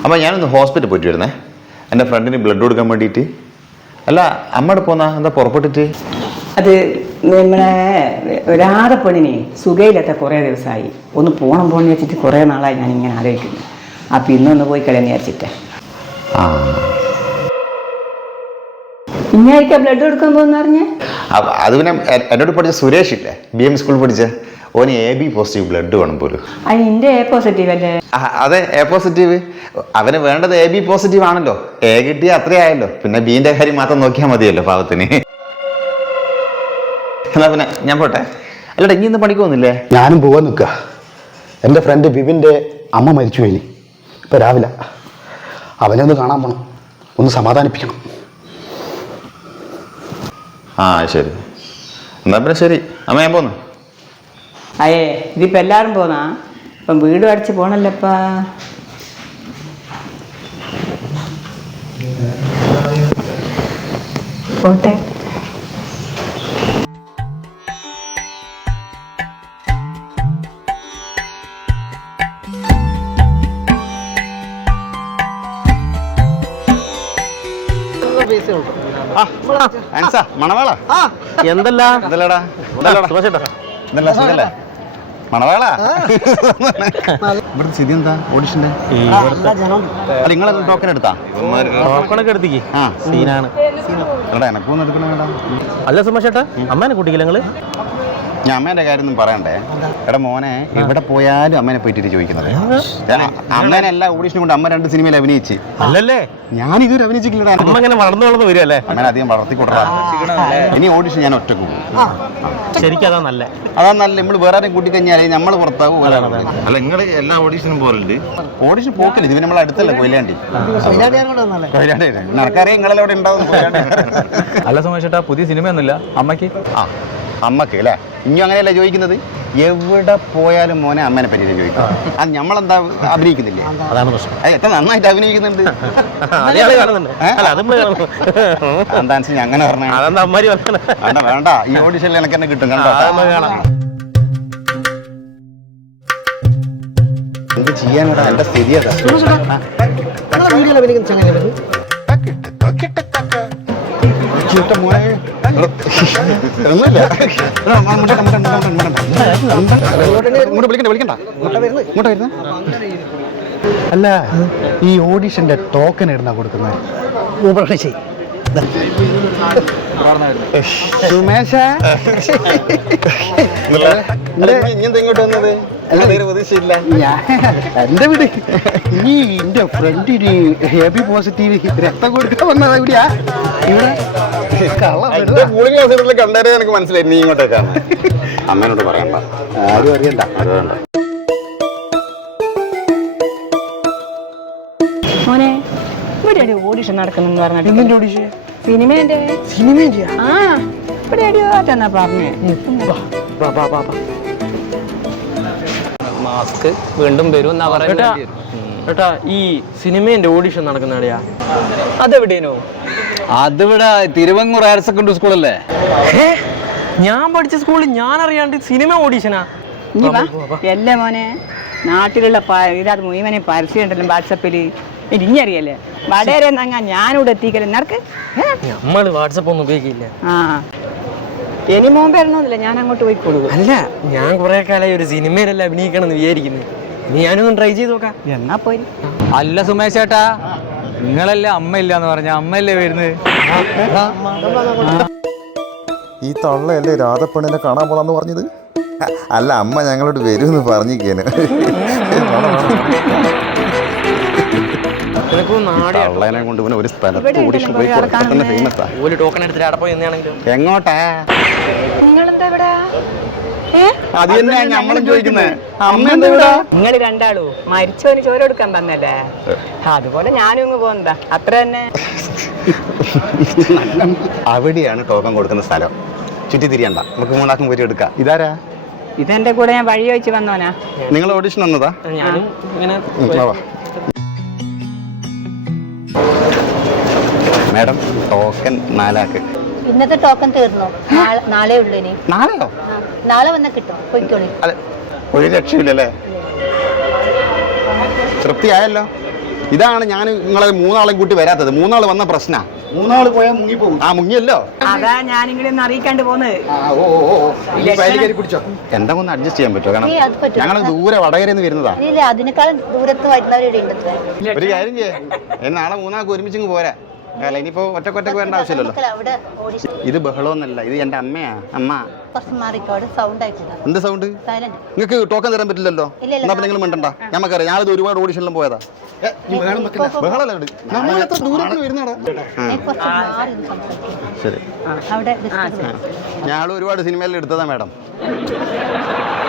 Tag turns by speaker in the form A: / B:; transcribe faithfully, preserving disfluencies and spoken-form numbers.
A: അപ്പോൾ ഞാനൊന്ന് ഹോസ്പിറ്റലിൽ പോയിട്ട് വരുന്നേ, എൻ്റെ ഫ്രണ്ടിന് ബ്ലഡ് കൊടുക്കാൻ വേണ്ടിയിട്ട്. അല്ല, അമ്മയുടെ പോന്നാ എന്താ പുറപ്പെട്ടിട്ട്?
B: അത് നമ്മളെ ഒരാതെ പെണ്ണിനെ സുഖയിലെത്ത കുറേ ദിവസമായി. ഒന്ന് പോണം പോകണമെന്ന് വെച്ചിട്ട് കുറേ നാളായി ഞാൻ ഇങ്ങനെ ആലോചിക്കുന്നു. അപ്പം ഇന്നൊന്ന് പോയി കളയെന്ന് വിചാരിച്ചിട്ട്.
A: ആ,
B: ഇങ്ങനെയൊക്കെ ബ്ലഡ് കൊടുക്കാൻ പോകുന്ന പറഞ്ഞേ.
A: അത് പിന്നെ എന്നോട് പഠിച്ച സുരേഷ് ഇല്ലേ, ബി എം സ്കൂളിൽ പഠിച്ച, ഓന് എ ബി പോസിറ്റീവ് ബ്ലഡ് വേണം പോലും.
B: അത് എൻ്റെ എ പോസിറ്റീവ് അല്ലേ?
A: അതെ, എ പോസിറ്റീവ്. അവന് വേണ്ടത് എ ബി പോസിറ്റീവ് ആണല്ലോ. എ കിട്ടിയാൽ അത്രയായല്ലോ, പിന്നെ ബീൻ്റെ കാര്യം മാത്രം നോക്കിയാൽ മതിയല്ലോ പാവത്തിന്. എന്നാ പിന്നെ ഞാൻ പോട്ടെ. അല്ലടാ, ഇനി ഇന്ന് പണിക്ക് പോകുന്നില്ലേ?
C: ഞാനും പോകാൻ നിൽക്കുക. എൻ്റെ ഫ്രണ്ട് ബിബിൻ്റെ അമ്മ മരിച്ചു കഴിഞ്ഞു ഇപ്പം രാവിലെ. അവനെ ഒന്ന് കാണാൻ പോകണം, ഒന്ന് സമാധാനിപ്പിക്കണം.
A: ആ ശരി, എന്നാ പിന്നെ ശരി അമ്മ, ഞാൻ പോന്നു.
B: അയേ ഇതിപ്പോൾ എല്ലാവരും പോന്നാ? ഇപ്പം വീട് അടിച്ച് പോണല്ലപ്പാ. പോട്ടെ.
A: മണവാള എന്തല്ല എന്തല്ലടാ എന്തല്ല സുഖല്ലേ മണവാള? ഇവിടുത്തെ സ്ഥിതി എന്താ ഓഡിഷന്റെ? അല്ല, നിങ്ങളെല്ലാം ടോക്കൺ എടുത്താ?
D: ടോക്കണൊക്കെ എടുത്തേക്ക്. ആ സീനാണ്.
A: എടാ, എനക്കൊന്നും എടുക്കണ.
D: അല്ല സുമേഷേട്ടാ, അമ്മേനെ കൂട്ടിക്കില്ല നിങ്ങള്?
A: ഞാൻ അമ്മേന്റെ കാര്യം ഒന്നും പറയണ്ടേ. എടാ മോനെ, എവിടെ പോയാലും അമ്മേനെ പോയിട്ട് ചോദിക്കുന്നത്. അമ്മേനെ എല്ലാ ഓഡീഷനും കൊണ്ട് അമ്മ രണ്ട് സിനിമയിൽ അഭിനയിച്ച്.
D: അല്ലല്ലേ,
A: ഞാൻ ഇതുവരെ അഭിനയിച്ചിട്ടില്ല.
D: അമ്മ ഇങ്ങനെ വളർന്നു വളർന്നു വരുമല്ലേ?
A: അമ്മേനെ അധികം വളർത്തി കൊടുക്കാം. ഇനി ഓഡീഷൻ ഞാൻ ഒറ്റക്ക് പോകും.
D: ശരിക്കും അതാ നല്ല.
A: അതാ നല്ല. നമ്മൾ വേറെ ആരും കൂട്ടി കഴിഞ്ഞാൽ നമ്മൾ പുറത്താവും. അല്ല, നിങ്ങൾ എല്ലാ ഓഡീഷനും പോലുണ്ട്? ഓഡീഷൻ പോക്കില്ല, ഇത് നമ്മൾ അടുത്തല്ലേ കൊയിലാണ്ടി. കൊയിലാണ്ടി നടക്കറിയാം നിങ്ങളെല്ലാം അവിടെ ഉണ്ടാവും.
D: അല്ല സുമേഷേട്ടാ, പുതിയ സിനിമയൊന്നുമില്ല അമ്മയ്ക്ക്?
A: ആ, അമ്മക്ക് അല്ലേ? ഇനി അങ്ങനെയല്ല ചോദിക്കുന്നത്. എവിടെ പോയാലും മോനെ അമ്മേനെ പറ്റി ചോദിക്കും. അത് നമ്മളെന്താ അഭിനയിക്കുന്നില്ലേ?
D: അതാണ് പ്രശ്നം.
A: അത് എത്ര നന്നായിട്ട് അഭിനയിക്കുന്നുണ്ട്. എന്താ അങ്ങനെ പറഞ്ഞ വേണ്ട, ഈ ഓഡിഷനിൽ എനിക്ക് തന്നെ കിട്ടും. കണ്ടോ, എന്ത് ചെയ്യാനോടാ എന്റെ സ്ഥിതി അതാ.
C: അല്ല, ഈ ഓഡിഷന്റെ ടോക്കൺ ഇടുന്ന കൊടുക്കുന്നത്?
A: സുമേഷ, ഇങ്ങോട്ട് വന്നത് പ്രതീക്ഷയില്ല.
C: എന്റെ വീട് ഈ എന്റെ ഫ്രണ്ടിന് എ ബി പോസിറ്റീവ് രക്തം കൊടുക്കാൻ വന്നതാ. ഇവിടെയാ ഇവിടെ
A: കണ്ടേ എനിക്ക് മനസ്സിലായി. നീ ഇങ്ങോട്ടേക്കാണ്. അമ്മേനോട് പറയണ്ട, ആരും അറിയണ്ട. അറിയണ്ട.
B: മോനെ, ഇവിടെ ഒരു ഓഡിഷൻ നടക്കുന്നെന്ന് പറഞ്ഞിട്ട്. ഓഡിഷൻ? സിനിമേന്റെ.
C: സിനിമേന്റെ?
B: ആ, ഇവിടെ എവിടെയോട്ടെന്നാ പറഞ്ഞേ.
D: മാസ്ക് വീണ്ടും വരും എന്നാ പറയുന്നത്. ഏട്ടാ, ഈ സിനിമേന്റെ ഓഡിഷൻ നടക്കുന്ന എവിടെയാ? അതെവിടെയോ?
E: അതിവിടെ തിരുവങ്ങൂർ ഹയർ സെക്കൻഡറി സ്കൂളല്ലേ?
D: ഞാൻ പഠിച്ച സ്കൂളിൽ ഞാൻ അറിയാണ്ട് സിനിമ ഓഡിഷനാ?
B: എല്ലാ മോനെ, നാട്ടിലുള്ള ഇതിനകത്ത് മുഴുവനെ പരസ്യം ഉണ്ടല്ലോ വാട്സപ്പില്. ഇനി അറിയല്ലേ വടേരെ നങ്ങ ഞാനിവിടെ എത്തിക്കല്ലേ നിനക്ക്?
D: നമ്മള് വാട്സപ്പ് ഒന്നും ഉപയോഗിക്കില്ല.
B: ആ, ഇനി മോൻ വരണമെന്നില്ല, ഞാൻ അങ്ങോട്ട് പോയിക്കോളൂ.
D: അല്ല, ഞാൻ കുറെ കാലമായി ഒരു സിനിമയിലല്ല അഭിനയിക്കണം എന്ന് വിചാരിക്കുന്നത്. ഇനി ഞാനൊന്നും ട്രൈ ചെയ്ത് നോക്കാം.
B: എന്നാ പോയി.
E: അല്ല സുമേഷ് ചേട്ടാ, നിങ്ങളല്ലേ അമ്മയില്ല എന്ന് പറഞ്ഞ അമ്മയല്ലേ വരുന്നത്?
A: ഈ തള്ളയല്ലേ രാധപ്പെണ്ണിനെ കാണാൻ പോണെന്ന് പറഞ്ഞത്? അല്ല, അമ്മ ഞങ്ങളോട് വരുമെന്ന് പറഞ്ഞിരിക്കേന്. കൊണ്ട് പിന്നെ ഒരു സ്ഥലത്ത് ഓഡിഷൻ പോയി തന്നെ ഫേമസാ.
D: ഒരു ടോക്കൺ എടുത്തിട്ട് അവിടെ പോയി എന്നാണെങ്കിലും.
A: എങ്ങോട്ടാ?
B: അത്
A: തന്നെ നമ്മളും ചോദിക്കുന്നത്.
B: നിങ്ങൾ രണ്ടാളൂ മരിച്ചോന് ചോര കൊടുക്കാൻ പറഞ്ഞല്ലേ? അതുപോലെ ഞാനും ഇങ്ങ് പോകുന്നതാ, അത്ര തന്നെ.
A: അവിടെയാണ് ടോക്കൺ കൊടുക്കുന്ന സ്ഥലം. ചുറ്റി തിരിയണ്ട, നമുക്ക് മൂന്നാക്കും പോയി എടുക്കാം. ഇതാരാ?
B: ഇതെന്റെ കൂടെ ഞാൻ വഴി വെച്ച് വന്നോനാ.
A: നിങ്ങൾ ഓഡിഷൻ വന്നതാ?
D: ഞാനും ഇങ്ങനെ.
A: മാഡം, ടോക്കൺ നാലാക്ക്.
F: ഇന്നത്തെ ടോക്കൺ തീർന്നു, നാളെ ഉള്ളൂ. ഇനി
A: നാളെയോ?
F: നാളെ വന്നാ കിട്ടും, പോയിക്കോളി.
A: അതെ, ഒരു രക്ഷയില്ലല്ലേ? തൃപ്തിയായല്ലോ? ഇതാണ് ഞാൻ നിങ്ങളെ മൂന്നാളെയും കൂട്ടി വരാത്തത്. മൂന്നാൾ വന്ന പ്രശ്ന
C: മൂന്നാള് പോയാൽ മുങ്ങിപ്പോകും.
A: ആ മുങ്ങിയല്ലോ.
B: അതാ ഞാനിങ്ങനെ ഒന്ന് അറിയിക്കാണ്ട് പോന്നത്.
C: പിടിച്ചോ.
A: എന്താ ഒന്ന് അഡ്ജസ്റ്റ് ചെയ്യാൻ പറ്റുമോ? കാരണം
F: ഏയ്, അത് പറ്റും.
A: ഞങ്ങൾ ദൂരെ വടകരയിൽ നിന്ന് വരുന്നതാ.
F: ഇല്ല അതിനേക്കാളും ദൂരത്ത് വരുന്നവരുടെ ഉണ്ട്.
A: ഒരു കാര്യം ചെയ്യേ, നാളെ മൂന്നാൾക്ക് ഒരുമിച്ചിങ് പോരാ. അല്ല ഇനിയിപ്പോ ഒറ്റക്കൊറ്റക്ക് വരേണ്ട ആവശ്യമില്ലല്ലോ.
F: അവിടെ ഓഡിഷൻ
A: ഇത് ബഹളമൊന്നല്ല, ഇത് എന്റെ അമ്മയാ. അമ്മ
F: കുറച്ച് മാറിക്കോട് സൗണ്ട് ആയിട്ടില്ല.
A: എന്ത് സൗണ്ട്?
F: സൈലന്റ്.
A: നിങ്ങൾക്ക് ടോക്കൺ തരാൻ പറ്റില്ലല്ലോ.
F: ഇല്ല, ഇല്ല.
A: എന്നാ പിന്നെ നിങ്ങൾ മിണ്ടണ്ട. ഞമ്മക്കറിയാം, ഞാനിത് ഒരുപാട് ഓഡിഷനിലും പോയതാ. ബഹളല്ല നമ്മൾ എത്ര ദൂരത്തിൽ വരുന്നടാ.
F: കുറച്ച് മാറി ഒന്ന് സംസാരിക്കും.
A: ശരി,
F: അവിടെ
A: ഞങ്ങൾ ഒരുപാട് സിനിമയിൽ എടുത്തതാ മാഡം.